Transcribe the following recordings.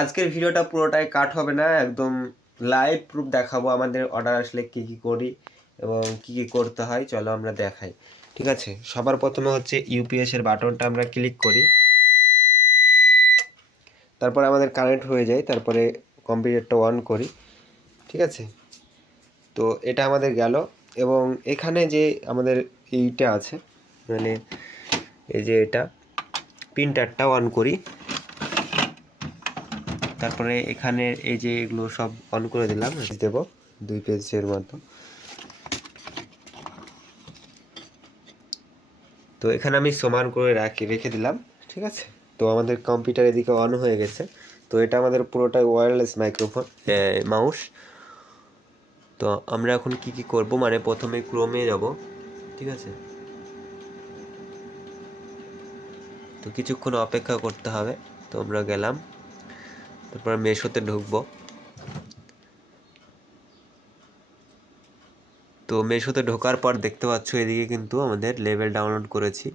আজকের ভিডিওটা পুরোটাই কাট হবে না, একদম লাইভ প্রুফ দেখাবো আমাদের অর্ডার আসলে কি কি করি এবং কি কি করতে হয়। চলো আমরা দেখাই। ঠিক আছে, সবার প্রথমে হচ্ছে ইউপিএস এর বাটনটা আমরা ক্লিক করি, তারপরে আমাদের কানেক্ট হয়ে যায়, তারপরে কম্পিউটারটা অন করি। ঠিক আছে, তো এটা আমাদের গেল এবং এখানে যে আমাদের এইটা আছে, মানে এই যে এটা প্রিন্টারটা অন করি, তারপরে এখানে এই যে এগুলো সব অন করে দিলাম, দেবো 2 পেজের মতো। তো এখানে আমি সমান করে রেখে দিলাম। ঠিক আছে, তো আমাদের কম্পিউটার এদিকে অন হয়ে গেছে। তো এটা আমাদের পুরোটাই ওয়্যারলেস মাইক্রোফোন মাউস। তো আমরা এখন কি কি করব, মানে প্রথমে ক্রোমে যাব। ঠিক আছে, তো কিছুক্ষণ অপেক্ষা করতে হবে। তো আমরা গেলাম, তারপর মেশোতে ঢুকবো। তো মেশোতে ঢোকার পর দেখতে পাচ্ছ এদিকে কিন্তু আমাদের লেভেল ডাউনলোড করেছি।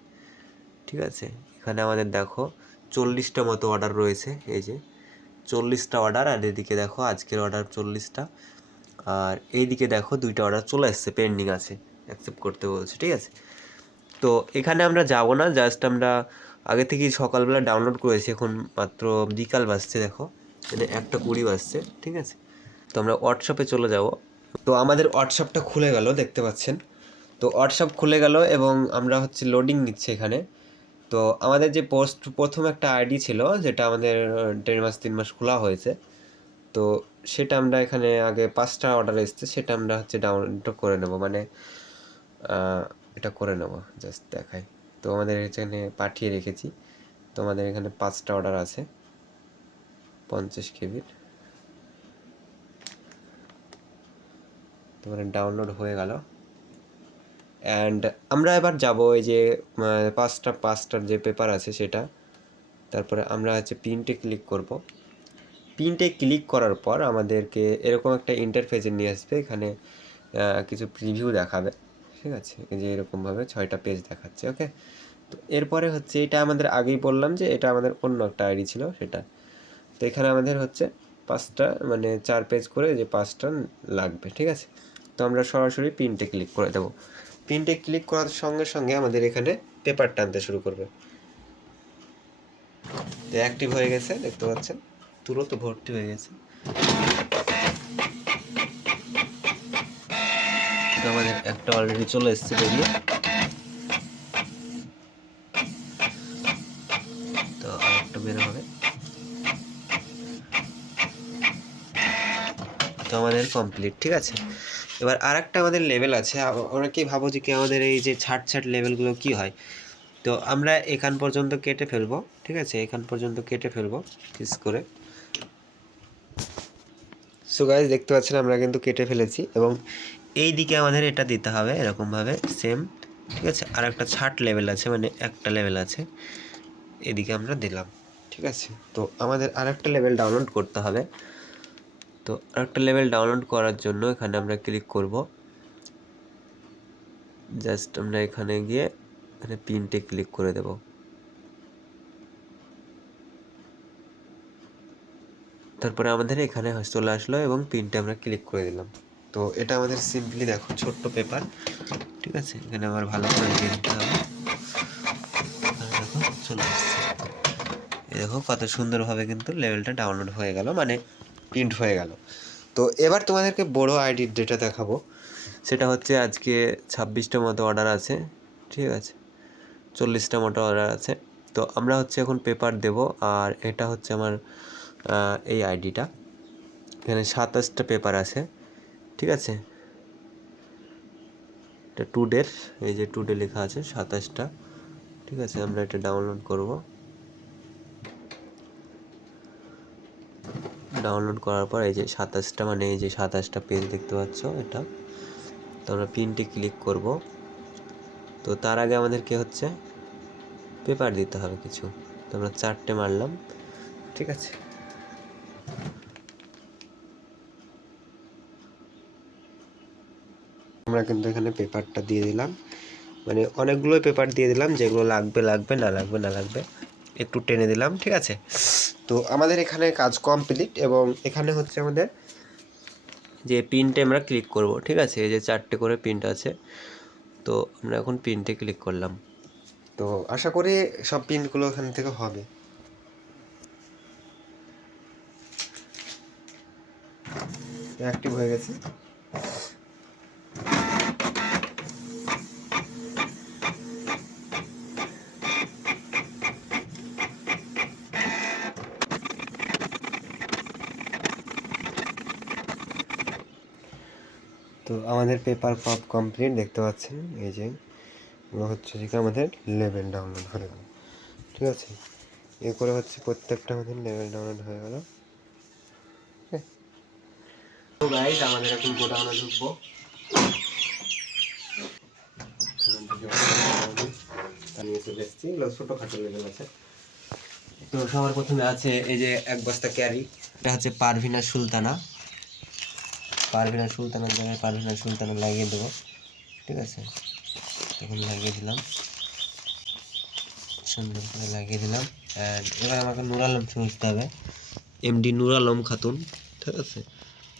ঠিক আছে, এখানে আমাদের দেখো 40টা মতো অর্ডার রয়েছে। এই যে 40টা অর্ডার, আর এদিকে দেখো আজকের অর্ডার 40টা, আর এইদিকে দেখো 2টা অর্ডার চলে আসছে, পেন্ডিং আছে, অ্যাকসেপ্ট করতে বলছে। ঠিক আছে, তো এখানে আমরা যাব না, জাস্ট আমরা আগে থেকেই সকালবেলা ডাউনলোড করেছি, এখন মাত্র বিকাল বাজছে, দেখো মানে 1:20 বাজছে। ঠিক আছে, তো আমরা হোয়াটসঅ্যাপে চলে যাব। তো আমাদের হোয়াটসঅ্যাপটা খুলে গেল, দেখতে পাচ্ছেন। তো হোয়াটসঅ্যাপ খুলে গেল এবং আমরা হচ্ছে লোডিং নিচ্ছে এখানে। তো আমাদের যে প্রথম একটা আইডি ছিল, যেটা আমাদের 1.5 মাস 3 মাস খোলা হয়েছে, তো সেটা আমরা এখানে আগে 5টা অর্ডার এসছে, সেটা আমরা হচ্ছে ডাউনলোড করে নেব, মানে এটা করে নেব, জাস্ট দেখাই। তো আমাদের এখানে পাঠিয়ে রেখেছি। তো আমাদের এখানে 5টা অর্ডার আছে 50 কেবির। তোমার ডাউনলোড হয়ে গেল। অ্যান্ড আমরা এবার যাব এই যে পাঁচটার যে পেপার আছে সেটা, তারপরে আমরা হচ্ছে প্রিন্টে ক্লিক করব। প্রিন্টে ক্লিক করার পর আমাদেরকে এরকম একটা ইন্টারফেসে নিয়ে আসবে, এখানে কিছু প্রিভিউ দেখাবে। ঠিক আছে, এই যে এরকমভাবে 6টা পেজ দেখাচ্ছে। ওকে, তো এরপরে হচ্ছে এটা আমাদের আগেই বললাম যে এটা আমাদের অন্য একটা আইডি ছিল সেটা। তো এখানে আমাদের হচ্ছে 5টা, মানে 4 পেজ করে যে 5টা লাগবে। ঠিক আছে, তো আমরা সরাসরি প্রিন্টে ক্লিক করে দেবো। প্রিন্টে ক্লিক করার সঙ্গে সঙ্গে আমাদের এখানে পেপার টানতে শুরু করবে। তো অ্যাক্টিভ হয়ে গেছে, দেখতে পাচ্ছেন তুরন্ত ভর্তি হয়ে গেছে। তো আমাদের একটা অলরেডি চলে এসেছে বেরিয়ে। তো আরেকটা বের হবে। তো আমাদের কমপ্লিট। ঠিক আছে, এবার আরেকটা আমাদের লেভেল আছে। অনেকেই ভাবো যে কি আমাদের এই যে ছাট লেভেলগুলো কি হয়। তো আমরা এখান পর্যন্ত কেটে ফেলবো। ঠিক আছে, এখান পর্যন্ত কেটে ফেলবো পিস করে। সো গাইস, দেখতে পাচ্ছেন আমরা কিন্তু কেটে ফেলেছি এবং এই দিকে আমাদের এটা দিতে হবে এরকমভাবে সেম। ঠিক আছে, আর একটা ছাট লেভেল আছে, মানে একটা লেভেল আছে, এদিকে আমরা দিলাম। ঠিক আছে, তো আমাদের আরেকটা লেভেল ডাউনলোড করতে হবে। তো আরেকটা লেভেল ডাউনলোড করার জন্য এখানে আমরা ক্লিক করব। জাস্ট আমরা এখানে গিয়ে এখানে প্রিন্টে ক্লিক করে দেব। তারপরে আমাদের এখানে চলে আসলো এবং প্রিন্টে আমরা ক্লিক করে দিলাম। তো এটা আমাদের সিম্পলি দেখো ছোট্ট পেপার। ঠিক আছে, এখানে আবার ভালো করে দিয়ে দিতে হবে। দেখো চলে আসছে, এই দেখো কত সুন্দরভাবে কিন্তু লেভেলটা ডাউনলোড হয়ে গেল, মানে প্রিন্ট হয়ে গেল। তো এবার তোমাদেরকে বড় আইডির যেটা দেখাবো, সেটা হচ্ছে আজকে 26টা মতো অর্ডার আছে। ঠিক আছে, 40টা মতো অর্ডার আছে। তো আমরা হচ্ছে এখন পেপার দেব, আর এটা হচ্ছে আমার এই আইডিটা, এখানে 27টা পেপার আছে। ঠিক আছে, এটা টুডের, এই যে টুডে লেখা আছে 27টা। ঠিক আছে, আমরা এটা ডাউনলোড করব। ডাউনলোড করার পর এই যে 27টা, মানে এই যে 27টা পেজ দেখতে পাচ্ছ এটা। তো আমরা প্রিন্টে ক্লিক করব। তো তার আগে আমাদেরকে হচ্ছে পেপার দিতে হবে কিছু। তো আমরা 4টে মারলাম। ঠিক আছে, আমরা কিন্তু এখানে পেপারটা দিয়ে দিলাম, মানে অনেকগুলোই পেপার দিয়ে দিলাম, যেগুলো লাগবে লাগবে, না লাগবে না লাগবে। একটু টেনে দিলাম, ঠিক আছে। তো আমাদের এখানে কাজ কমপ্লিট, এবং এখানে হচ্ছে আমাদের যে প্রিন্টে আমরা ক্লিক করব, ঠিক আছে। এই যে 4টে করে প্রিন্ট আছে, তো আমরা এখন প্রিন্টে ক্লিক করলাম। তো আশা করি সব প্রিন্টগুলো এখান থেকে হবে। অ্যাক্টিভ হয়ে গেছে। তো আমাদের পেপার ক্রপ কমপ্লিট, দেখতে পাচ্ছেন। এই যে হচ্ছে যে আমাদের লেভেল ডাউনলোড হয়ে গেল, ঠিক আছে। এ করে হচ্ছে প্রত্যেকটা আমাদের লেভেল ডাউনলোড হয়ে গেল। তো গাইস, আমাদের এখন গোডাউনে ঢুকবো। আমি চলে এসেছি, এগুলো ছোটোখাটো লেভেল আছে। তো সবার প্রথমে আছে এই যে 1 বস্তা ক্যারি, এটা হচ্ছে পারভিনা সুলতানার জায়গায় পারভিনা সুলতানা লাগিয়ে দেবো, ঠিক আছে। এখন লাগিয়ে দিলাম, সুন্দর করে লাগিয়ে দিলাম। অ্যান্ড এবার আমাকে নূর আলম খুঁজতে হবে, এমডি নূর আলম খাতুন, ঠিক আছে।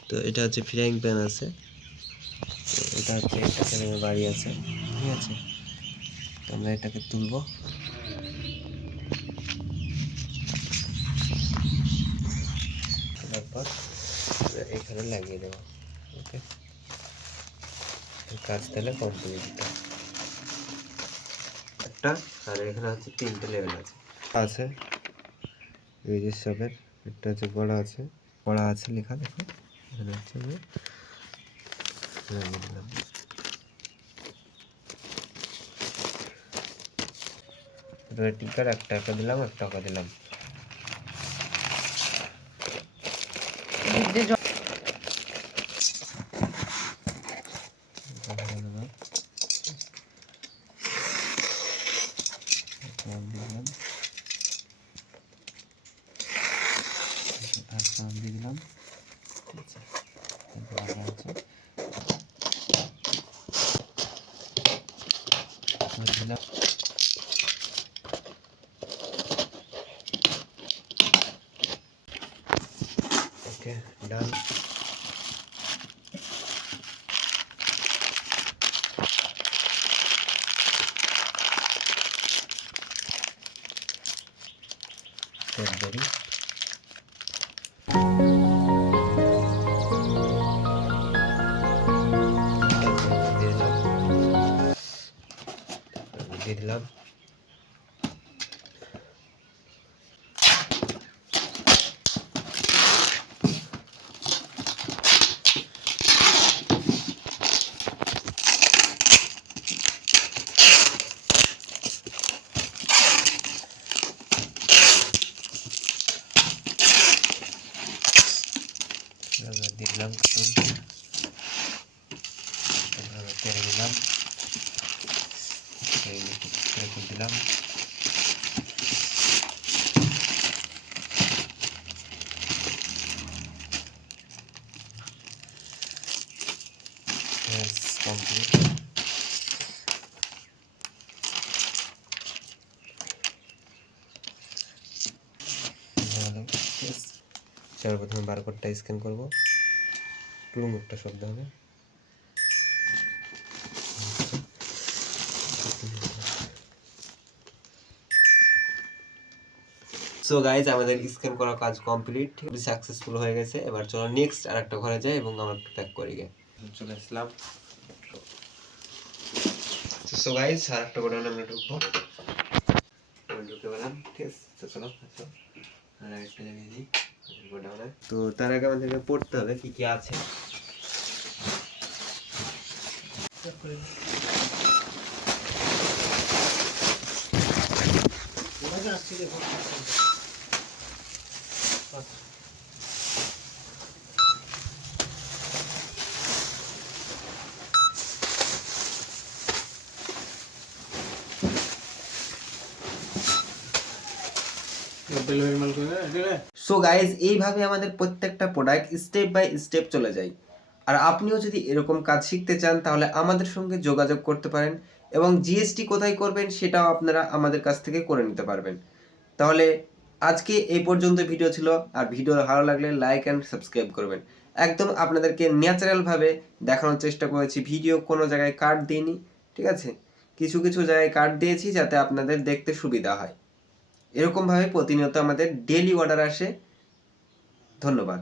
তো এটা হচ্ছে ফ্রাইং প্যান আছে, এটা হচ্ছে একটা বাড়ি আছে, ঠিক আছে। তো আমরা এটাকে তুলবো, তারপর এখানে লাগিয়ে দেবো। ওকে, কাজ তাহলে কমপ্লিট একটা। আর এখানে হচ্ছে 3টে লেভেল আছে এই যে সবের, একটা হচ্ছে বড়া আছে লেখা, দেখো এখানে হচ্ছে লাগিয়ে দিলাম। টিকার একটা দিলাম, 1 টাকা দিলাম। দিলাম, ওকে ডান। Cadbury দিয়ে দিলাম। দিলাম তেল দিলাম, দিলাম। কমপ্লিট। সর্বপ্রথমে বারকোডটা স্ক্যান করবো, টুরুম একটা শব্দ হবে। সো গাইজ, আমাদের স্ক্যান করা কাজ কমপ্লিট, সাকসেসফুল হয়ে গেছে। এবার চলো নেক্সট আর একটা ঘরে যাই এবং আমরা একটু প্যাক করি গে। চলে আসলাম। সো গাইজ, আর একটা গোডাউনে আমরা ঢুকবো, ঢুকে পেলাম, ঠিক আছে। তো চলো আর একটা জানিয়ে দিই গোডাউনে। তো তার আগে আমাদেরকে পড়তে হবে কি কি আছে। সো গাইজ, এইভাবে আমাদের প্রত্যেকটা প্রোডাক্ট স্টেপ বাই স্টেপ চলে যায়। আর আপনিও যদি এরকম কাজ শিখতে চান তাহলে আমাদের সঙ্গে যোগাযোগ করতে পারেন, এবং জিএসটি কোথায় করবেন সেটাও আপনারা আমাদের কাছ থেকে করে নিতে পারবেন। তাহলে আজকে এই পর্যন্ত ভিডিও ছিল। আর ভিডিও ভালো লাগলে লাইক অ্যান্ড সাবস্ক্রাইব করবেন। একদম আপনাদেরকে ন্যাচারালভাবে দেখানোর চেষ্টা করেছি, ভিডিও কোনো জায়গায় কাট দিইনি, ঠিক আছে? কিছু কিছু জায়গায় কাট দিয়েছি যাতে আপনাদের দেখতে সুবিধা হয়। এরকমভাবে প্রতিনিয়ত আমাদের ডেলি অর্ডার আসে। ধন্যবাদ।